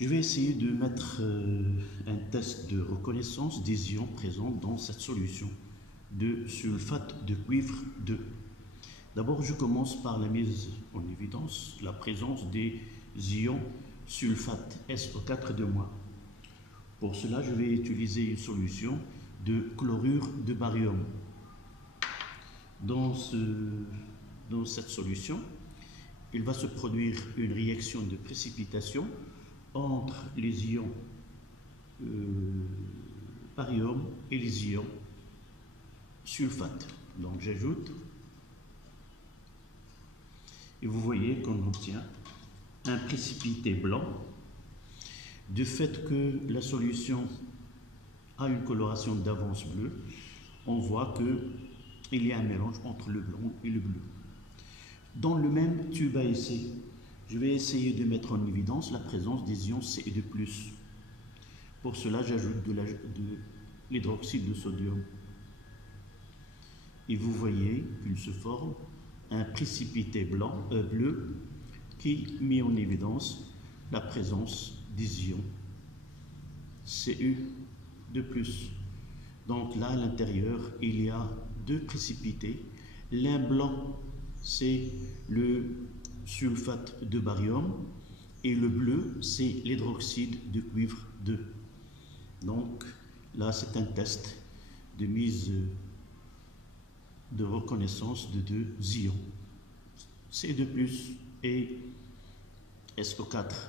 Je vais essayer de mettre un test de reconnaissance des ions présents dans cette solution de sulfate de cuivre 2. D'abord, je commence par la mise en évidence la présence des ions sulfate SO4-. Pour cela, je vais utiliser une solution de chlorure de barium. Dans cette solution, il va se produire une réaction de précipitation entre les ions barium et les ions sulfate. Donc j'ajoute, et vous voyez qu'on obtient un précipité blanc. Du fait que la solution a une coloration d'avance bleue, on voit qu'il y a un mélange entre le blanc et le bleu. Dans le même tube à essai, je vais essayer de mettre en évidence la présence des ions Ce2+. Pour cela, j'ajoute de l'hydroxyde de sodium. Et vous voyez qu'il se forme un précipité bleu qui met en évidence la présence des ions Ce2+. Donc là, à l'intérieur, il y a deux précipités. L'un blanc, c'est le sulfate de barium, et le bleu, c'est l'hydroxyde de cuivre 2. Donc là, c'est un test de mise de reconnaissance de deux ions, Ce2+ et SO4-.